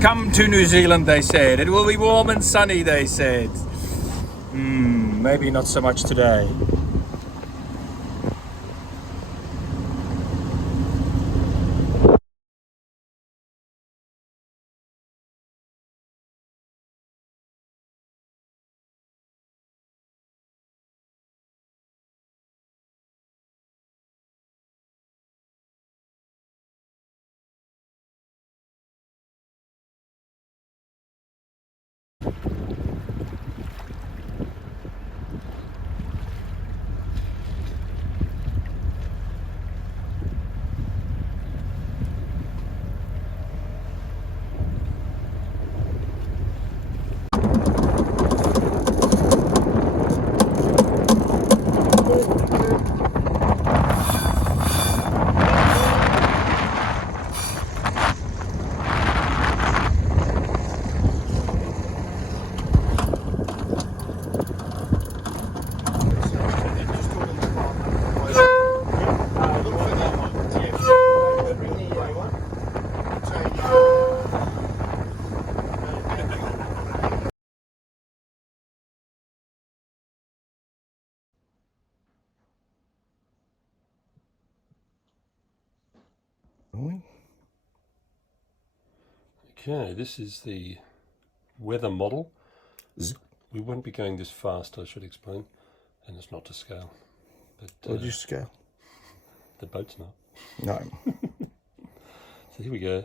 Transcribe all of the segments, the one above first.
Come to New Zealand, they said. It will be warm and sunny, they said. Maybe not so much today. Okay, this is the weather model. We wouldn't be going this fast, I should explain, and it's not to scale. But Or just scale? The boat's not. No. So here we go.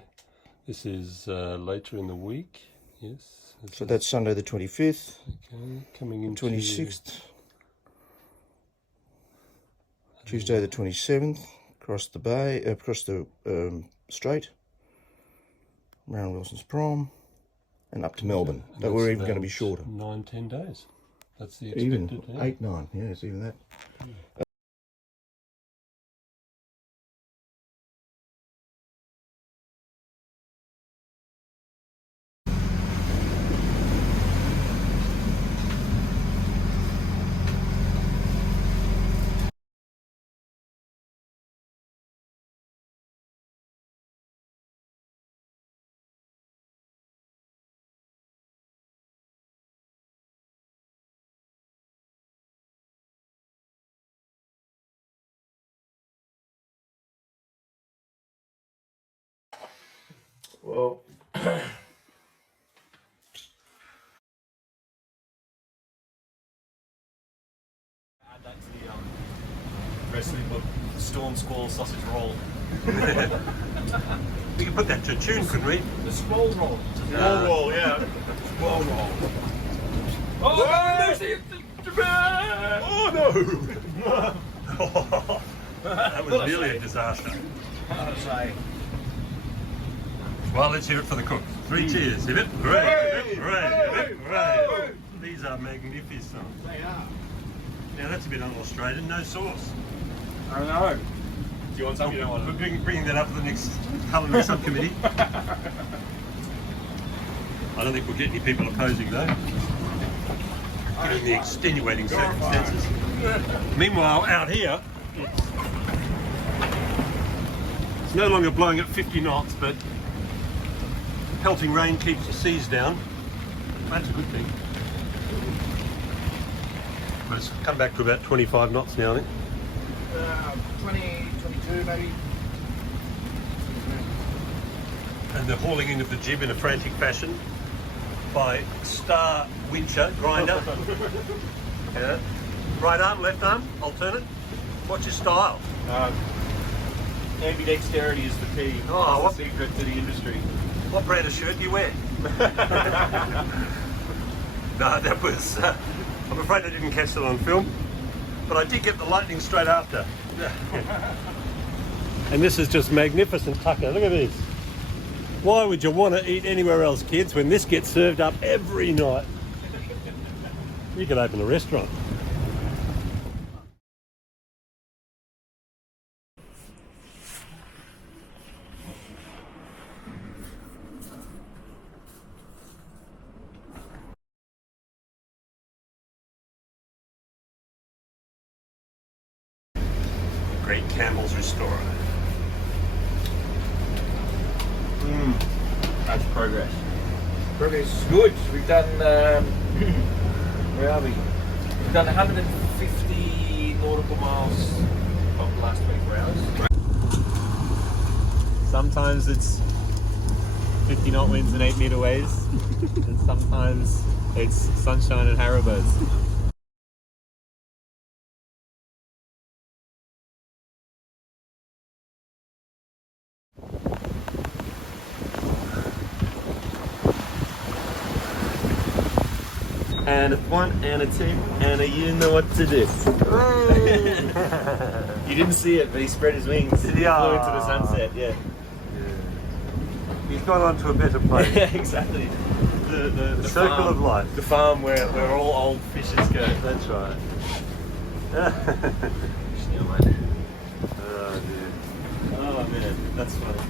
This is later in the week. Yes. So that's Sunday the 25th. Okay, coming into 26th. Tuesday the 27th. Across the bay, across the strait. Around Wilson's Prom. And up to Melbourne. But we're even going to be shorter. 9-10 days. That's the expected. Even yeah. 8-9. Yes, even that. Well, Add that to the wrestling book, Storm Squall Sausage Roll. We could put that to a tune, couldn't we? The Squall Roll. Squall roll, yeah. Squall roll. Oh, Oh no! That was really a disaster. Well, let's hear it for the cook. 3 cheers. Hip it. Hooray! Hip it. Hooray! Hip it. Hooray! These are magnificent. They are. Now that's a bit un-Australian. No sauce. I don't know. Do you want some? You don't want We're it? bringing that up at the next culinary subcommittee. I don't think we'll get any people opposing though, given the extenuating circumstances. Meanwhile, out here, it's no longer blowing at 50 knots, but pelting rain keeps the seas down. That's a good thing. But it's come back to about 25 knots now, I think. 20, 22 maybe. And the hauling in of the jib in a frantic fashion by Star Wincher Grinder. Yeah. Right arm, left arm, alternate. What's your style? Ambidexterity is the key. Oh, That's the secret to the industry. What brand of shirt do you wear? No, that was... I'm afraid I didn't catch that on film, but I did get the lightning straight after. And this is just magnificent tucker. Look at this. Why would you want to eat anywhere else, kids, when this gets served up every night? You could open a restaurant. Great Campbell's Restorer. That's progress. Progress is good. We've done, where are we? We've done 150 nautical miles of the last 24 hours. Sometimes it's 50 knot winds and 8 metre waves, and sometimes it's sunshine and haribos. And a 1 and a 2 and a you know what to do. You didn't see it, but he spread his wings. He flew into the sunset, yeah. He's got onto a better place. Exactly. The circle farm, of life. The farm where all old fishers go. That's right. Oh dear. Oh man, that's funny.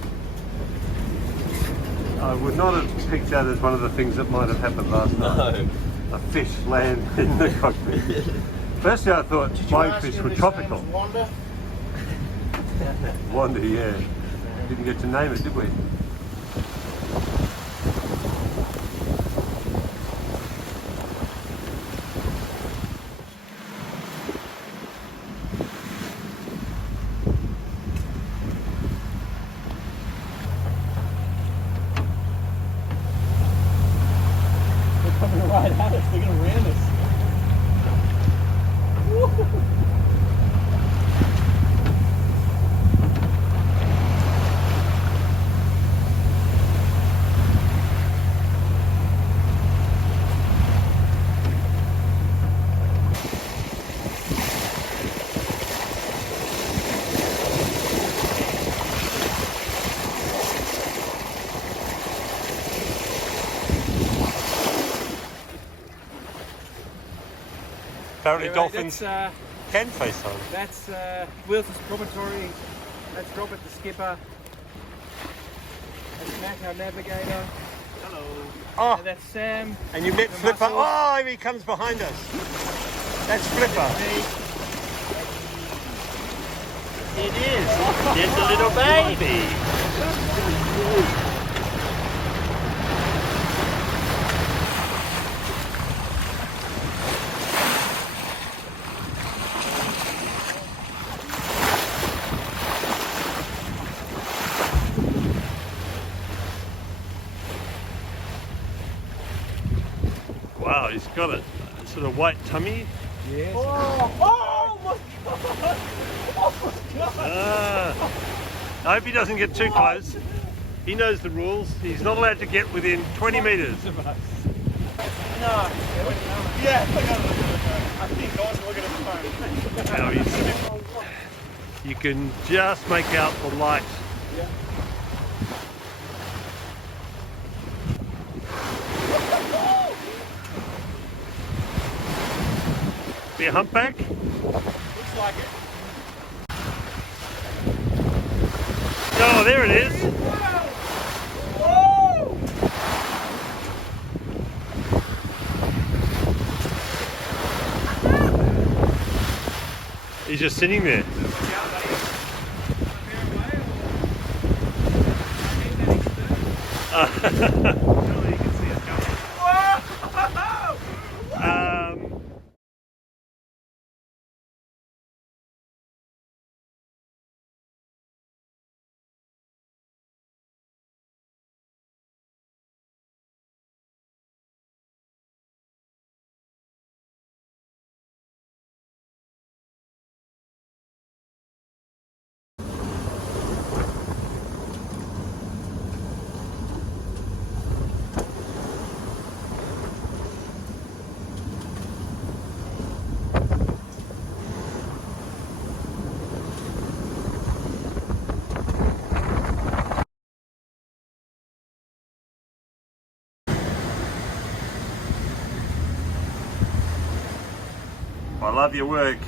I would not have picked that as one of the things that might have happened last night. No. A fish land in the cockpit. Firstly, I thought flying fish were tropical. Wanda? Wanda, yeah. Didn't get to name it, did we? Coming right at us, they're gonna ram us. Apparently Anyway, dolphins that's, can face home. that's Wilson's promontory. That's Robert the skipper. That's Matt, our navigator. Hello. Oh, And that's Sam. and you met the Flipper. muscle. Oh, he comes behind us. That's Flipper. It is. It's a little baby. Wow, he's got a sort of white tummy. Yes. Oh my god! Oh my god! I hope he doesn't get too close. He knows the rules. He's not allowed to get within 20 metres. No. Yeah, look at it. I think guys are looking at the phone. Now you can just make out the light. Yeah. Be a humpback? Looks like it. Oh, there it is. Whoa! He's just sitting there. I love your work.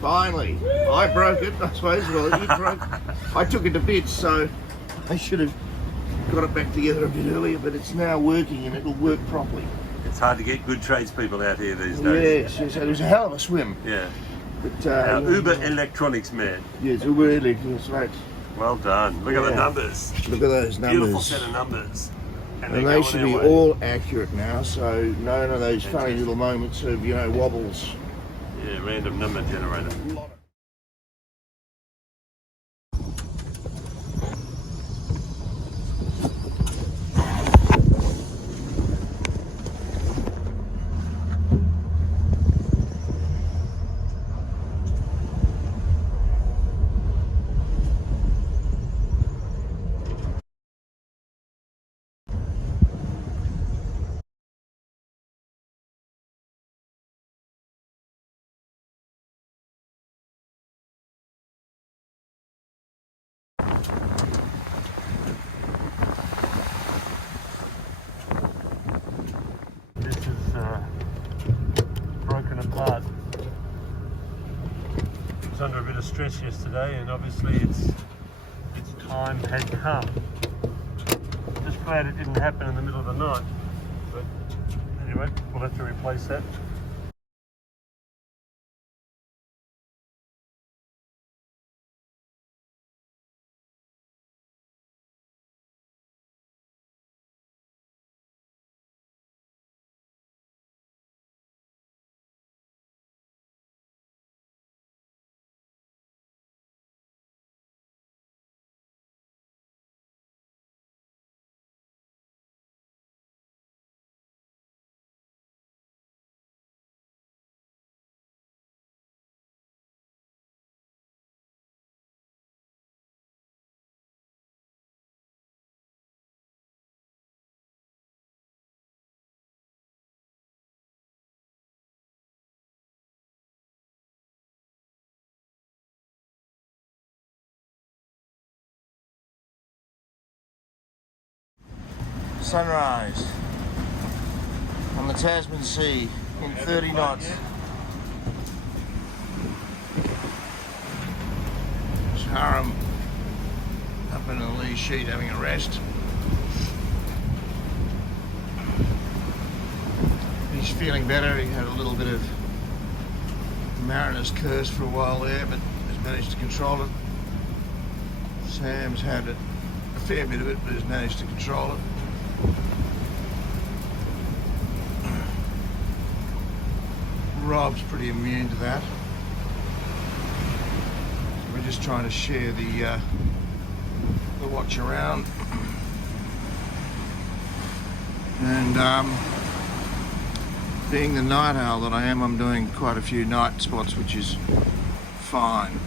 Finally. I broke it, I suppose. Well, it broke. I took it to bits, so I should have got it back together a bit earlier, but it's now working and it'll work properly. It's hard to get good tradespeople out here these days. Yes, it was a hell of a swim. Yeah. But, Our Uber electronics man. Yes, Uber electronics, right. Well done. Look at the Yeah. numbers. Look at those numbers. Beautiful set of numbers. And they're they going should our be way. all accurate now, so none of those funny little moments of, you know, wobbles. Yeah, random number generator. This is broken apart. It was under a bit of stress yesterday, and obviously its time had come. Just glad it didn't happen in the middle of the night. But anyway, we'll have to replace that. Sunrise on the Tasman Sea in 30 knots. Sharam up in the lee sheet having a rest. He's feeling better. He had a little bit of mariner's curse for a while there, but has managed to control it. Sam's had a fair bit of it, but has managed to control it. Rob's pretty immune to that. We're just trying to share the watch around, and being the night owl that I am, I'm doing quite a few night spots, which is fine.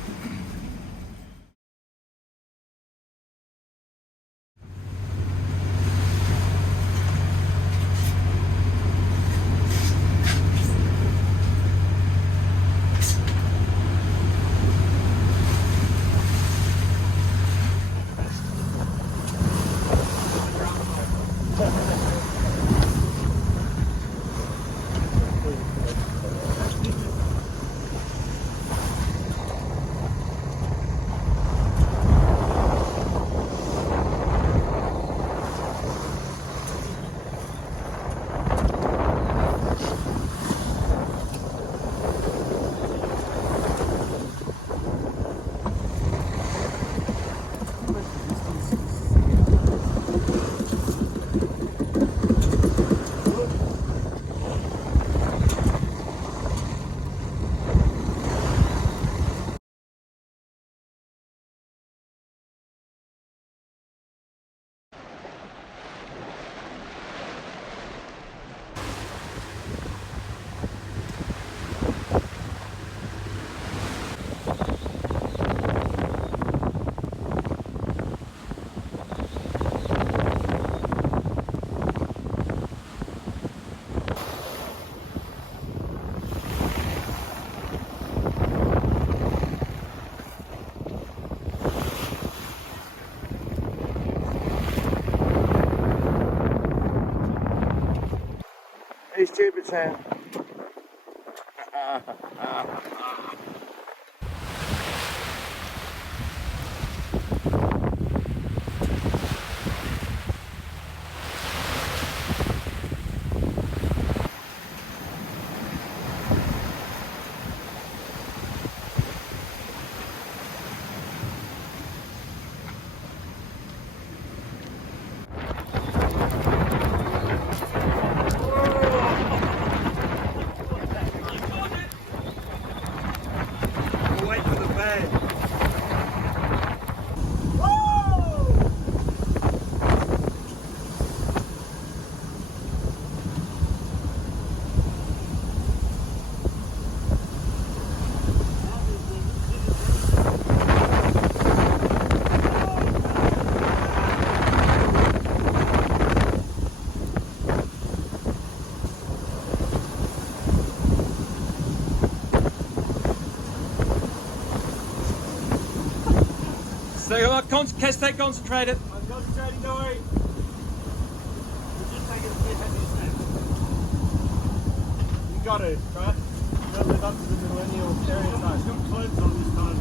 Hey, stupid Sam. Stay concentrated. I'm concentrating, don't worry. We're just taking a bit heavy step. You got it, right? You gotta live up to the millennial stereotype. He's got clothes on this time.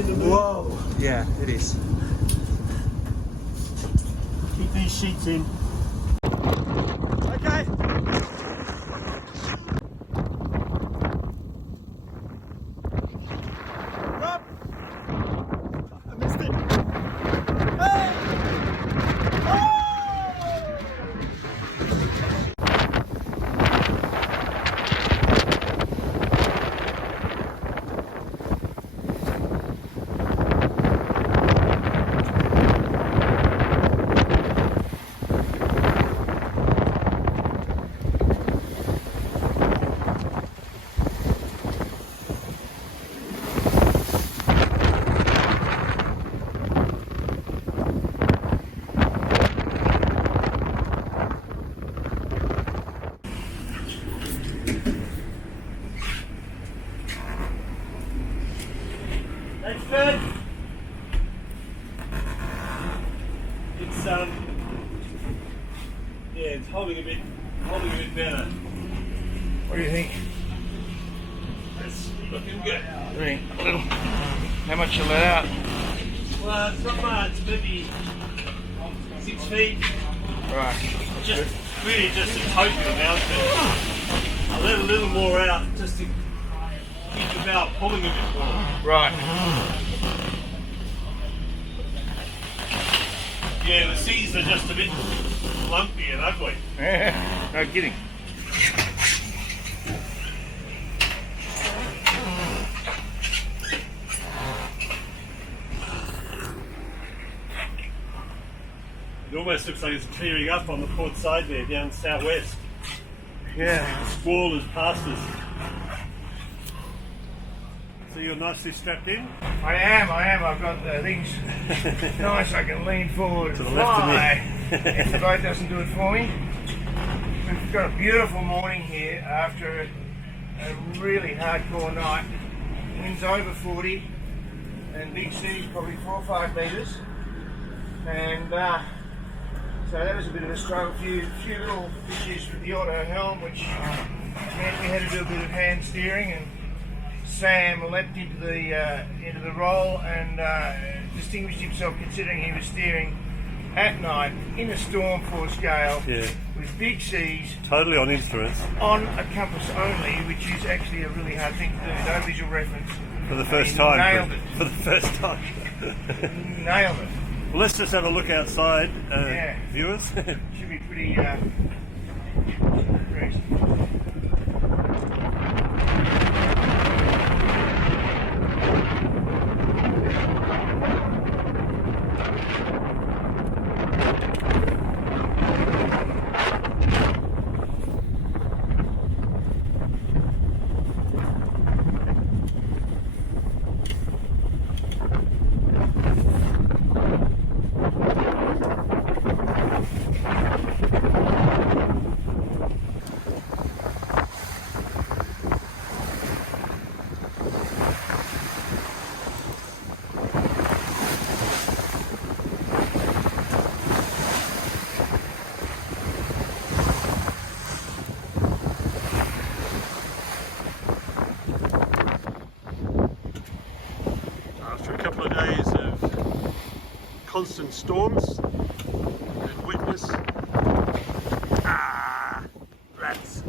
Whoa! Yeah, it is. Keep these sheets in. Okay. Up! I missed it. Hey! That's good. It's yeah, it's holding a bit better. What do you think? It's looking good. A little. How much you let out? Well, it's not much, maybe 6 feet. Right. Just really just a token amount. I let a little more out just to keep the valve pulling a bit more. Right. Yeah, the seas are just a bit lumpy and ugly. Yeah. No kidding. It almost looks like it's clearing up on the port side there, down southwest. Yeah. The squall has passed us. So you're nicely strapped in? I am. I've got the things nice. I can lean forward To and the left of me. fly if the boat doesn't do it for me. We've got a beautiful morning here after a really hardcore night. Winds over 40 and big seas probably 4 or 5 metres. And so that was a bit of a struggle. Few little issues with the auto helm, which meant we had to do a bit of hand steering, and Sam leapt into the roll and distinguished himself, considering he was steering at night in a storm force gale with big seas. Totally on instruments. On a compass only, which is actually a really hard thing to do. No visual reference. For the first He time. Nailed it. For the first time. Nailed it. Well, let's just have a look outside, Yeah. viewers. Should be pretty impressed. After a couple of days of constant storms and wetness. Rats.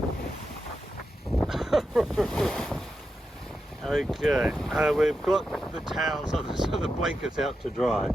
Okay, we've got the towels on, so the blankets out to dry.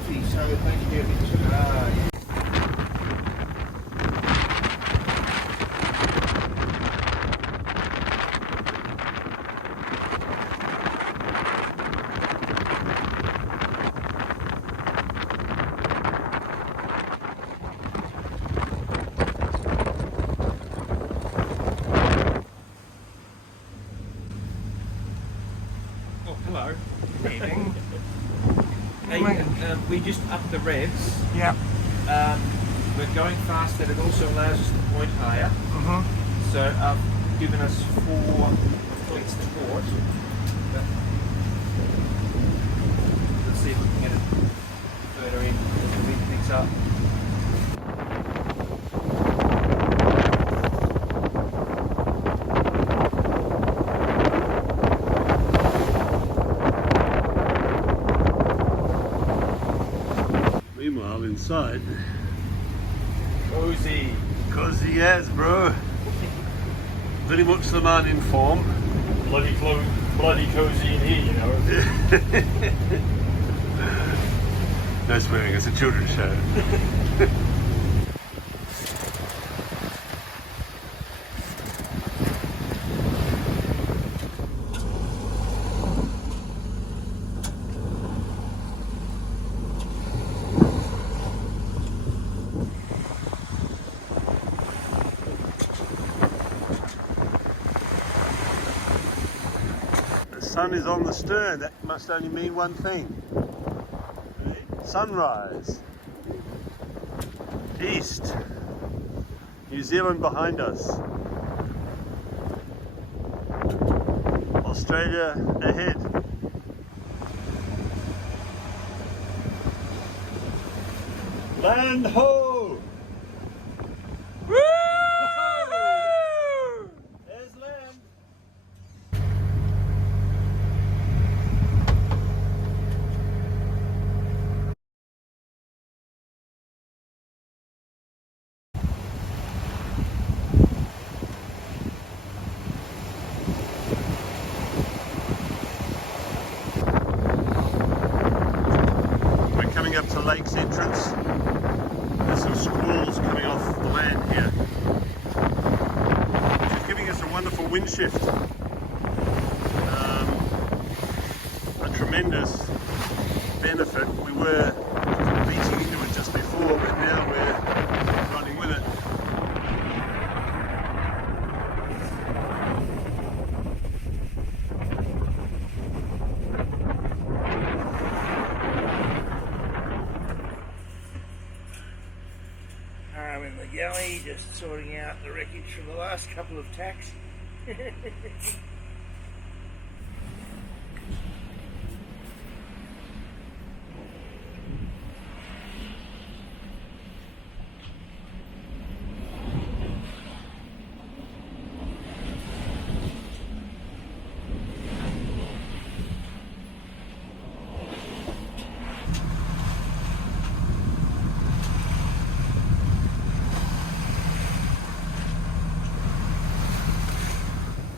comfy, so it makes me a bit too. Yeah. Oh, hello. Evening. Hey, we just upped the revs. Yeah. We're going fast, and it also allows us to point higher. So I've given us 4 points to port. Let's see if we can get it further in. The wind picks up. Meanwhile, inside, Cozy. cozy as, bro. Very much the man in form. Bloody cozy in here, you know. No swearing, it's a children's show. The sun is on the stern. That must only mean one thing. Sunrise. East. New Zealand behind us. Australia ahead. Land ho! Woo! There's land. We're coming up to Lake's entrance. There's some squalls coming off the land here, which is giving us a wonderful wind shift. A tremendous benefit. We were beating into it just before, but now we're running with it. I'm in the galley, just sorting out the wreckage from the last couple of tacks.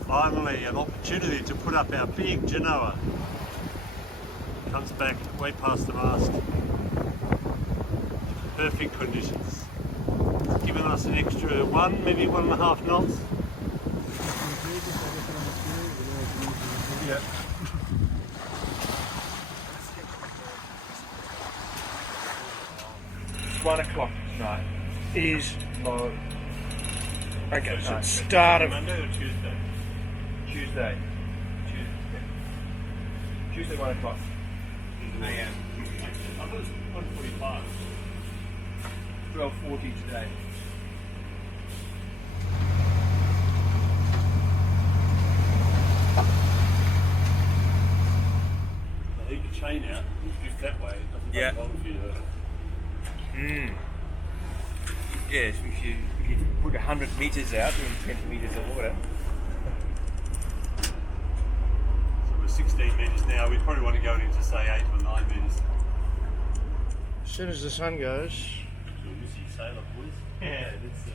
Finally, an opportunity to put up our big Genoa. Comes back way past the mast. Perfect conditions. It's given us an extra 1, maybe 1.5 knots. Yeah. It's 1 o'clock tonight. Is Tomorrow, okay, so it's start of Monday or Tuesday? Tuesday. Tuesday 1 o'clock. I thought it was 1:45. 12:40 today. I leave the chain out, lift that way, it doesn't Yeah. take long for you to... Yes, if you put 100 metres out in 20 metres of water. So we're 16 metres now, we probably want to go into say 8 or 9 metres. as soon as the sun goes. So we'll see sailor boys. Yeah, that's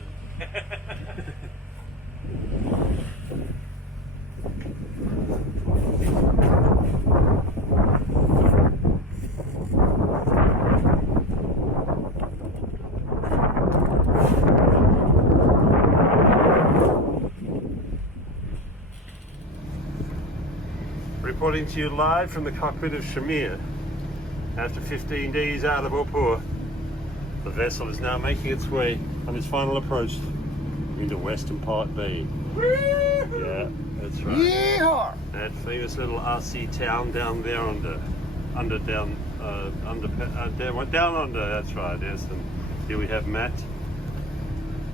reporting to you live from the cockpit of Shamir. After 15 days out of Opua, the vessel is now making its way on its final approach into Westernport Bay. Yeah, that's right. Yeehaw! That famous little RC town down there down under. That's right. Yes, and here we have Matt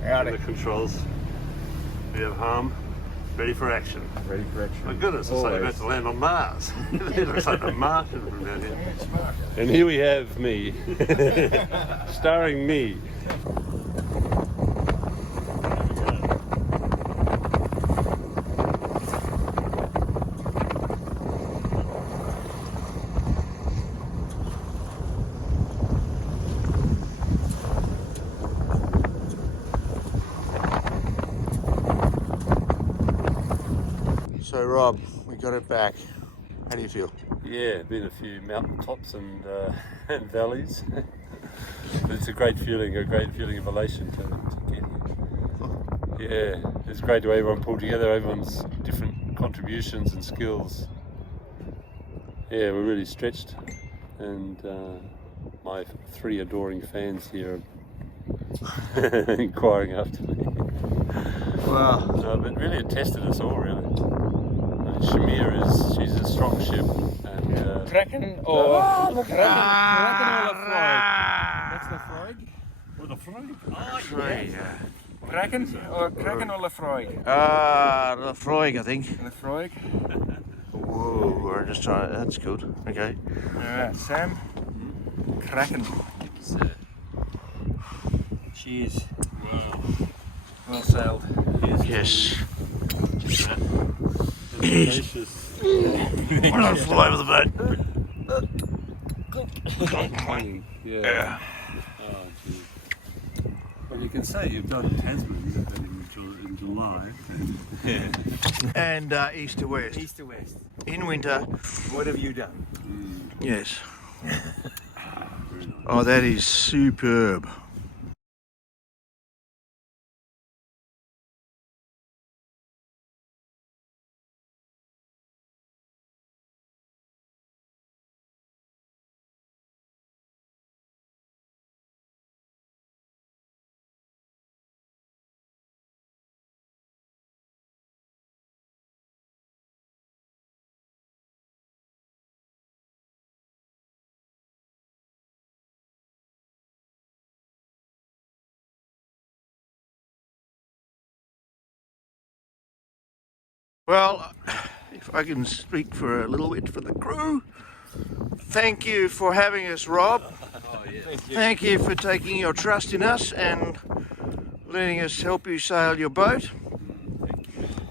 in the controls. We have Harm, ready for action. Ready for action. My goodness, it's like we're about to land on Mars. It looks like a Martian from down here. Yeah, it's smart. And here we have me, starring me. So Rob, we got it back. How do you feel? Yeah, been a few mountain tops and valleys. But it's a great feeling of elation to get here. Yeah, it's great the way everyone pulled together, everyone's different contributions and skills. Yeah, we're really stretched, and my 3 adoring fans here are inquiring after me. Wow. No, but really it tested us all, really. Shamir she's a strong ship, and Kraken or Kraken or Lafroig? That's Lafroig. what a freak! Kraken or Lafroig? Lafroig, I think. Lafroig. Whoa, we're just trying. That's good. Okay. Sam. Kraken. Cheers. Wow. Well sailed. Yes. We're not full over the boat. Yeah. Oh, gee. Well, you can say you've done Tasman in July. Yeah. And east to west. East to west. In winter. What have you done? Yes. Oh, that is superb. Well, if I can speak for a little bit for the crew, thank you for having us, Rob. Thank you for taking your trust in us and letting us help you sail your boat.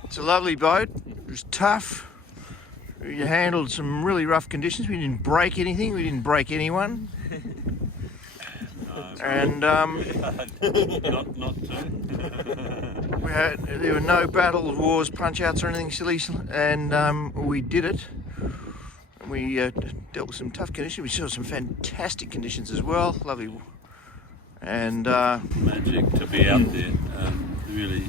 It's a lovely boat. It was tough. You handled some really rough conditions. We didn't break anything. We didn't break anyone. And not to. there were no battles, wars, punch-outs or anything silly, and we did it. We dealt with some tough conditions. We saw some fantastic conditions as well. Lovely. And Magic to be out there, really. Yeah.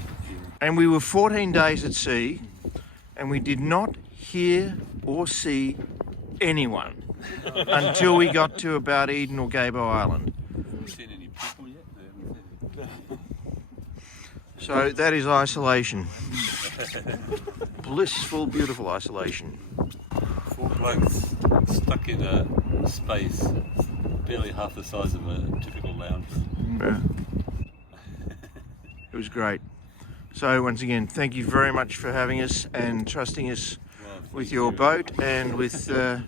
And we were 14 days at sea, and we did not hear or see anyone until we got to about Eden or Gabo Island. Haven't seen any people yet. So that is isolation. Blissful, beautiful isolation. 4 blokes stuck in a space barely half the size of a typical lounge room. Yeah. It was great. So once again, thank you very much for having us and trusting us with your boat and with... To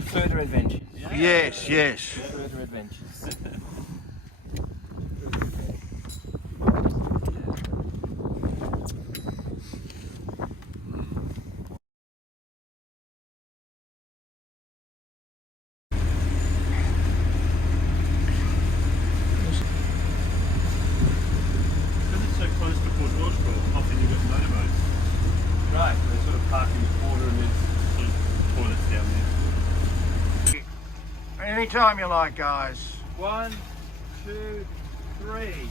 further adventures. Yes, yes. Further adventures. Right, they sort of park in the corner and there's sort of toilets down there. Anytime you like, guys. 1, 2, 3.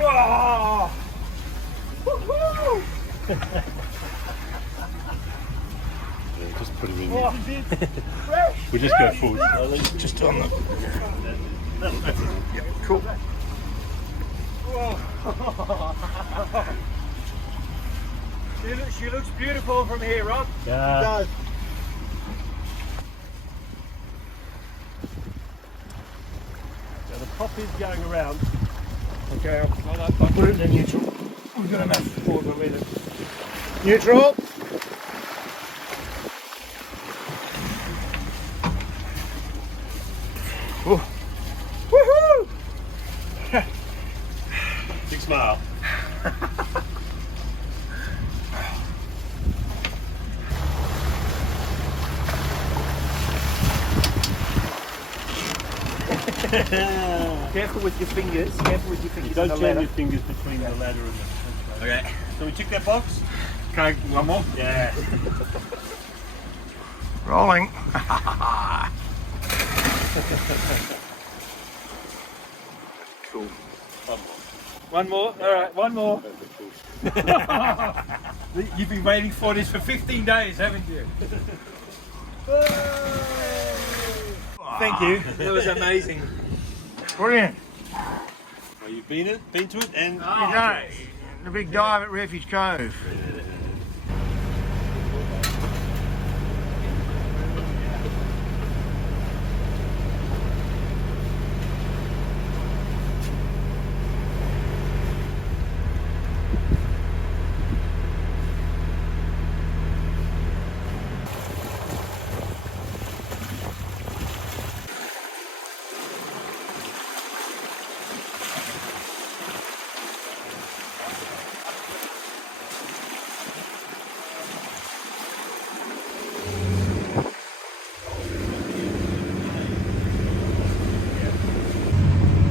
Oh! Woohoo! Just put him in Oh, We just go forward. Just on the. Yep, Cool. She looks beautiful from here, Rob. Yeah. Now the pop is going around. Okay, I'll put it in neutral. We've got enough water with it. Neutral. Oh. Woohoo! Big smile. Careful with your fingers. Careful with your fingers. Don't on the jam ladder. your fingers between the ladder and the... Okay. So we tick that box? Okay, one more. Yeah. Rolling. Cool. One more. One more. All right, one more. You've been waiting for this for 15 days, haven't you? Thank you. That was amazing. Brilliant. Well, you've been to it and... The big dive at Refuge Cove.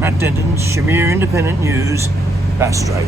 Matt Denton's Shamir Independent News, Bass Strait.